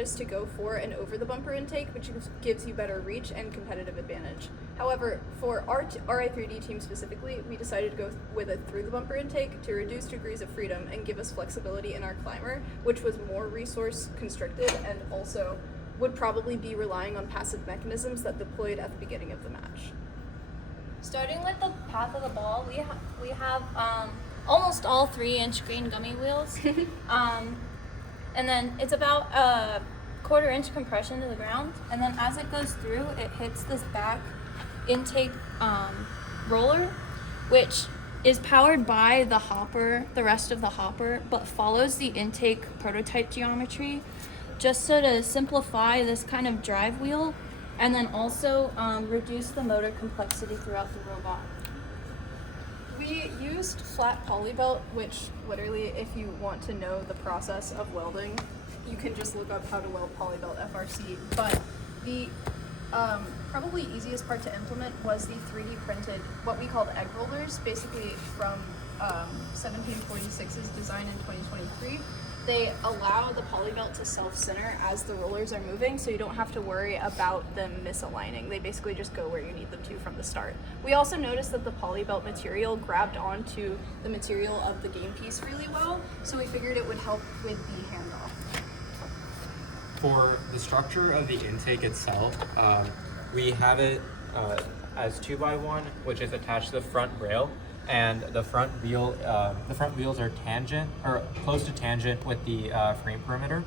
advantageous to go for and over the bumper intake, which gives you better reach and competitive advantage. However, for our Ri3D team specifically, we decided to go with a through the bumper intake to reduce degrees of freedom and give us flexibility in our climber, which was more resource constricted and also would probably be relying on passive mechanisms that deployed at the beginning of the match. Starting with the path of the ball, we have almost all 3-inch green gummy wheels. And then it's about a 1/4-inch compression to the ground. And then as it goes through, it hits this back intake roller, which is powered by the hopper, the rest of the hopper, but follows the intake prototype geometry, just so to simplify this kind of drive wheel, and then also reduce the motor complexity throughout the robot. We used flat poly belt, which literally, if you want to know the process of welding, you can just look up how to weld poly belt FRC. But the probably easiest part to implement was the 3D printed, what we called egg rollers, basically from 1746's design in 2023. They allow the poly belt to self-center as the rollers are moving, so you don't have to worry about them misaligning. They basically just go where you need them to from the start. We also noticed that the poly belt material grabbed onto the material of the game piece really well, so we figured it would help with the handoff. For the structure of the intake itself, we have it as 2x1, which is attached to the front rail. And the front wheels are tangent or close to tangent with the frame perimeter.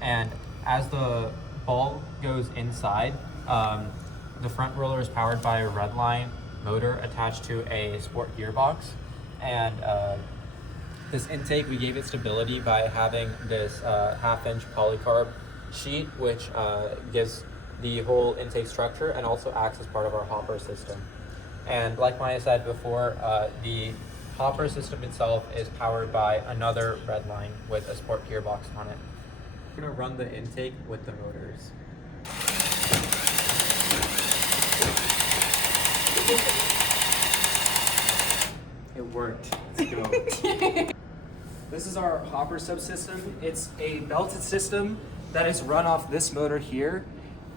And as the ball goes inside, the front roller is powered by a redline motor attached to a sport gearbox. And this intake, we gave it stability by having this 1/2-inch polycarb sheet, which gives the whole intake structure and also acts as part of our hopper system. And like Maya said before, the hopper system itself is powered by another red line with a sport gearbox on it. We're going to run the intake with the motors. It worked. Let's go. This is our hopper subsystem. It's a belted system that is run off this motor here,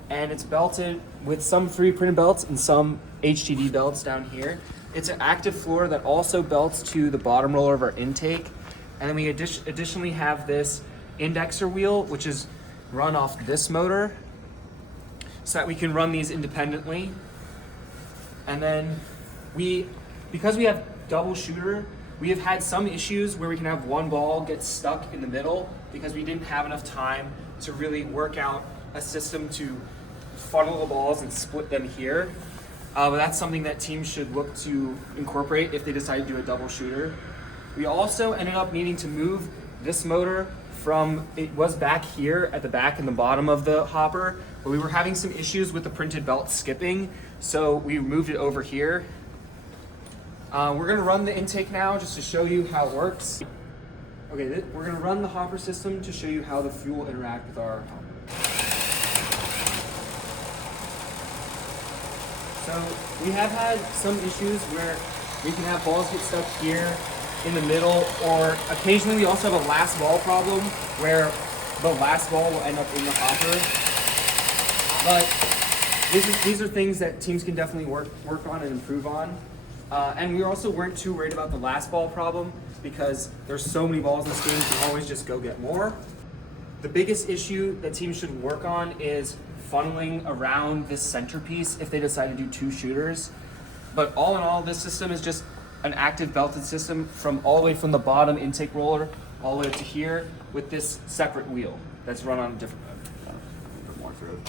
and it's belted with some 3D printed belts and some HTD belts down here. It's an active floor that also belts to the bottom roller of our intake. And then we additionally have this indexer wheel, which is run off this motor, so that we can run these independently. And then because we have double shooter, we have had some issues where we can have one ball get stuck in the middle because we didn't have enough time to really work out a system to funnel the balls and split them here. But that's something that teams should look to incorporate if they decide to do a double shooter. We also ended up needing to move this motor from, it was back here at the back and the bottom of the hopper, but we were having some issues with the printed belt skipping, so we moved it over here. We're gonna run the intake now just to show you how it works. Okay, we're gonna run the hopper system to show you how the fuel interact with our hopper. So we have had some issues where we can have balls get stuck here in the middle, or occasionally we also have a last ball problem where the last ball will end up in the hopper. But these are things that teams can definitely work on and improve on. And we also weren't too worried about the last ball problem because there's so many balls in this game, you can always just go get more. The biggest issue that teams should work on is funneling around this centerpiece if they decide to do 2 shooters. But all in all, this system is just an active belted system from all the way from the bottom intake roller all the way up to here with this separate wheel that's run on a different more through.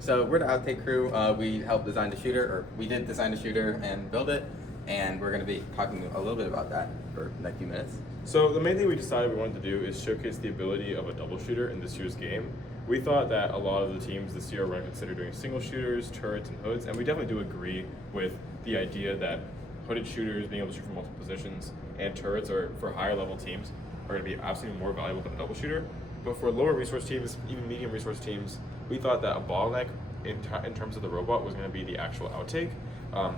So we're the Outtake crew. We helped design the shooter, or we did design the shooter and build it, and we're going to be talking a little bit about that for the next few minutes. So the main thing we decided we wanted to do is showcase the ability of a double shooter in this year's game. We thought that a lot of the teams this year were going to consider doing single shooters, turrets, and hoods, and we definitely do agree with the idea that hooded shooters, being able to shoot from multiple positions, and turrets are for higher level teams are going to be absolutely more valuable than a double shooter. But for lower resource teams, even medium resource teams, we thought that a bottleneck in terms of the robot was going to be the actual outtake.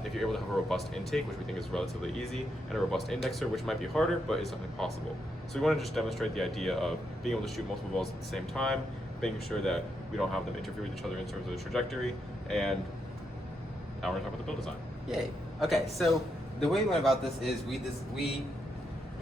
If you're able to have a robust intake, which we think is relatively easy, and a robust indexer, which might be harder, but is something possible. So we want to just demonstrate the idea of being able to shoot multiple balls at the same time, making sure that we don't have them interfere with each other in terms of the trajectory, and now we're going to talk about the build design. Yay. Okay, so the way we went about this is we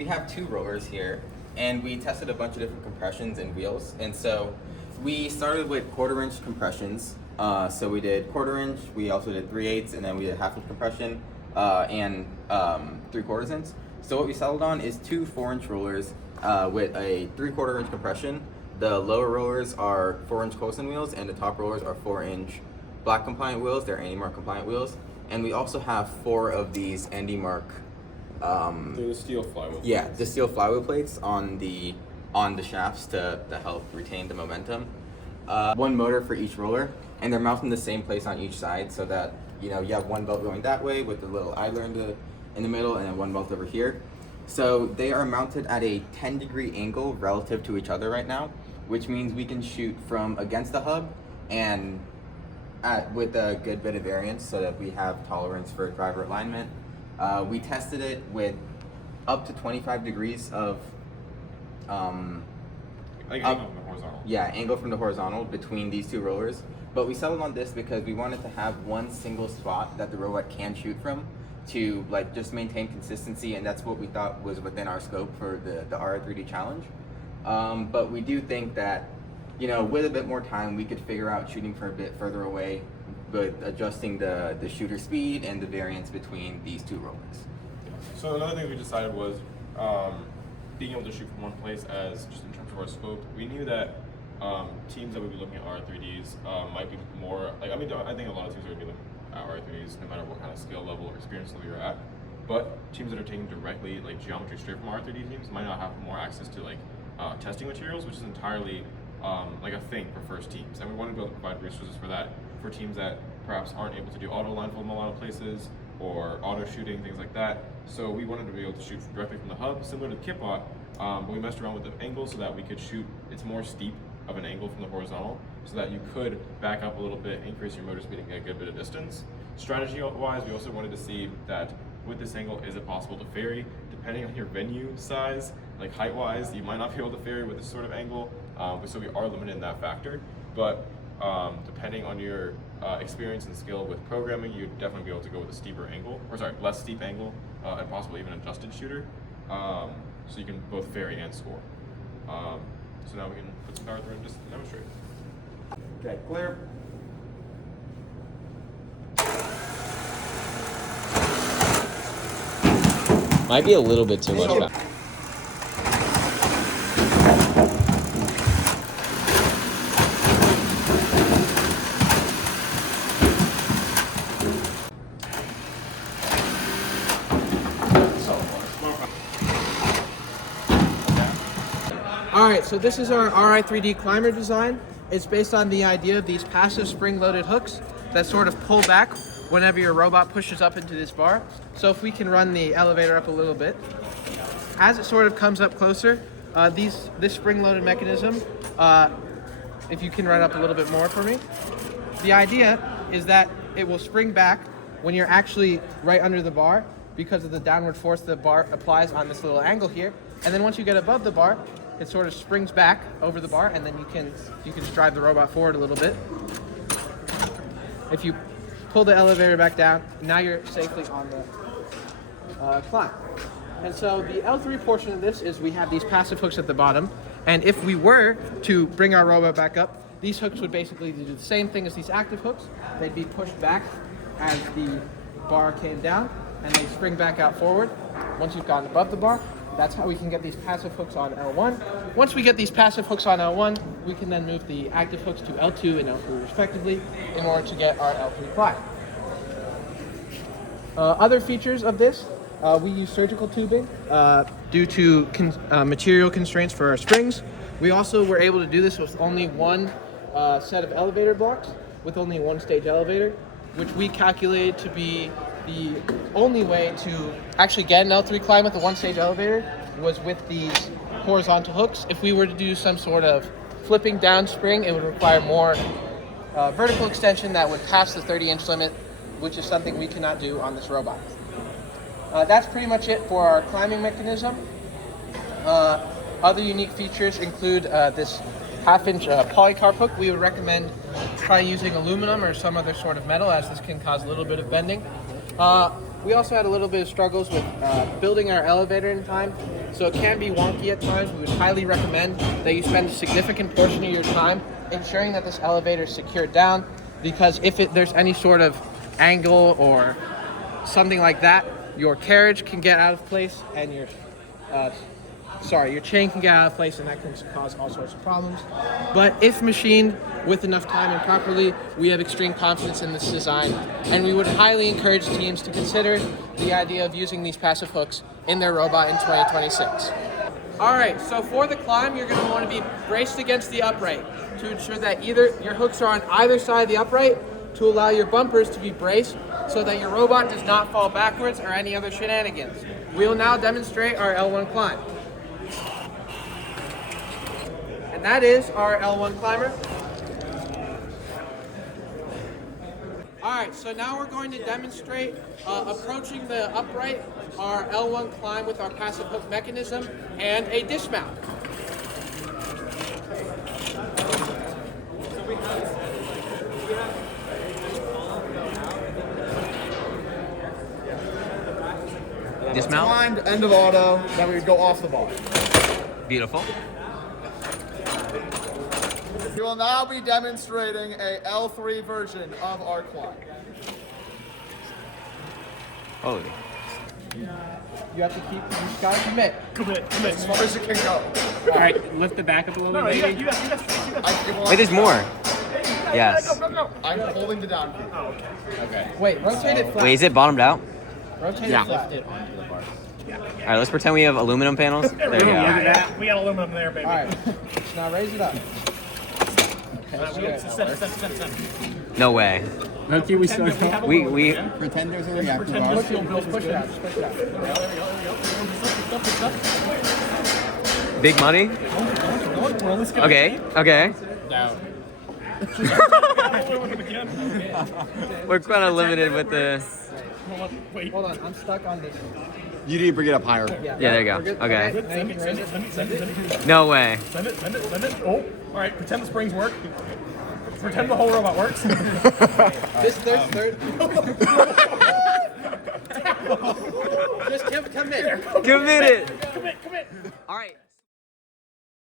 have 2 rollers here, and we tested a bunch of different compressions and wheels. And so we started with 1/4 inch compressions. So we did 1/4 inch, we also did 3/8, and then we did 1/2 inch compression and 3/4 inch. So what we settled on is 2 4-inch rollers with a 3/4 inch compression. The lower rollers are 4-inch Colson wheels, and the top rollers are 4-inch black compliant wheels. They're Andy Mark compliant wheels. And we also have 4 of these Andy Mark They're the steel flywheel. yeah, the steel flywheel plates on the shafts to help retain the momentum. 1 motor for each roller, and they're mounted in the same place on each side, so that you have 1 belt going that way with the little idler in the middle, and then 1 belt over here. So they are mounted at a 10-degree angle relative to each other right now, which means we can shoot from against the hub and with a good bit of variance, so that we have tolerance for driver alignment. We tested it with up to 25 degrees of Angle from the horizontal. yeah, angle from the horizontal between these 2 rollers. But we settled on this because we wanted to have 1 single spot that the robot can shoot from to just maintain consistency, and that's what we thought was within our scope for the Ri3D challenge. But we do think that with a bit more time, we could figure out shooting from a bit further away, but adjusting the shooter speed and the variance between these 2 rollers. So another thing we decided was being able to shoot from one place as just in terms of our scope. We knew that teams that would be looking at R3Ds might be more, I think a lot of teams would be looking at R3Ds no matter what kind of skill level or experience level you're at. But teams that are taking directly geometry straight from R3D teams might not have more access to testing materials, which is entirely a thing for first teams. And we want to be able to provide resources for that for teams that perhaps aren't able to do auto line film in a lot of places, or auto shooting, things like that. So we wanted to be able to shoot directly from the hub, similar to the kitbot, but we messed around with the angle so that we could shoot, it's more steep of an angle from the horizontal, so that you could back up a little bit, increase your motor speed, and get a good bit of distance. Strategy-wise, we also wanted to see that with this angle, is it possible to ferry? Depending on your venue size, height-wise, you might not be able to ferry with this sort of angle, so we are limited in that factor. But depending on your experience and skill with programming, you'd definitely be able to go with a steeper angle, less steep angle, and possibly even an adjusted shooter, so you can both ferry and score. So now we can put some power through and just demonstrate. Okay, clear. Might be a little bit too much back. Alright, so this is our Ri3D climber design. It's based on the idea of these passive spring-loaded hooks that sort of pull back whenever your robot pushes up into this bar. So if we can run the elevator up a little bit, as it sort of comes up closer, this spring-loaded mechanism, if you can run up a little bit more for me, the idea is that it will spring back when you're actually right under the bar because of the downward force the bar applies on this little angle here. And then once you get above the bar, it sort of springs back over the bar, and then you can just drive the robot forward a little bit. If you pull the elevator back down, now you're safely on the climb. And so the L3 portion of this is we have these passive hooks at the bottom, and if we were to bring our robot back up, these hooks would basically do the same thing as these active hooks. They'd be pushed back as the bar came down, and they spring back out forward. Once you've gotten above the bar, that's how we can get these passive hooks on L1. Once we get these passive hooks on L1, we can then move the active hooks to L2 and L3 respectively in order to get our L3 climb. Other features of this, we use surgical tubing due to material constraints for our springs. We also were able to do this with only one set of elevator blocks, with only one stage elevator, which we calculated to be the only way to actually get an L3 climb with a one-stage elevator was with these horizontal hooks. If we were to do some sort of flipping down spring, it would require more vertical extension that would pass the 30-inch limit, which is something we cannot do on this robot. That's pretty much it for our climbing mechanism. Other unique features include this half-inch polycarb hook. We would recommend try using aluminum or some other sort of metal, as this can cause a little bit of bending. We also had a little bit of struggles with building our elevator in time, so it can be wonky at times. We would highly recommend that you spend a significant portion of your time ensuring that this elevator is secured down, because if there's any sort of angle or something like that, your carriage can get out of place and your chain can get out of place, and that can cause all sorts of problems. But if machined with enough time and properly, we have extreme confidence in this design, and we would highly encourage teams to consider the idea of using these passive hooks in their robot in 2026. All right, so for the climb, you're going to want to be braced against the upright to ensure that either your hooks are on either side of the upright to allow your bumpers to be braced so that your robot does not fall backwards or any other shenanigans. We will now demonstrate our L1 climb. And that is our L1 climber. All right, so now we're going to demonstrate approaching the upright, our L1 climb with our passive hook mechanism and a dismount. Dismount. Timed end of auto, then we would go off the bar. Beautiful. We will now be demonstrating a L3 version of our climb. Holy. You have to keep, you just gotta commit. Commit. As far as it can go. All right, lift the back up a little bit. Maybe. Wait, there's more. Yes. Go. I'm holding the down key. Oh, Okay. Wait, rotate it flat. Wait, is it bottomed out? Rotate it flat. All right, let's pretend we have aluminum panels. There we go. We got aluminum there, baby. All right, now raise it up. Okay, that's good. Set. No way. Okay, we still We Pretend there's a reactor bar. Push it out, just push it out. big money. Okay. We're kind of limited with the. Hold on, I'm stuck on this. You need to bring it up higher. Yeah, there you go. Okay. Now you can raise it. Send it. No way. Send it. Oh, all right. Pretend the springs work. Pretend the whole robot works. This third. Just commit. Commit it. Commit. All right.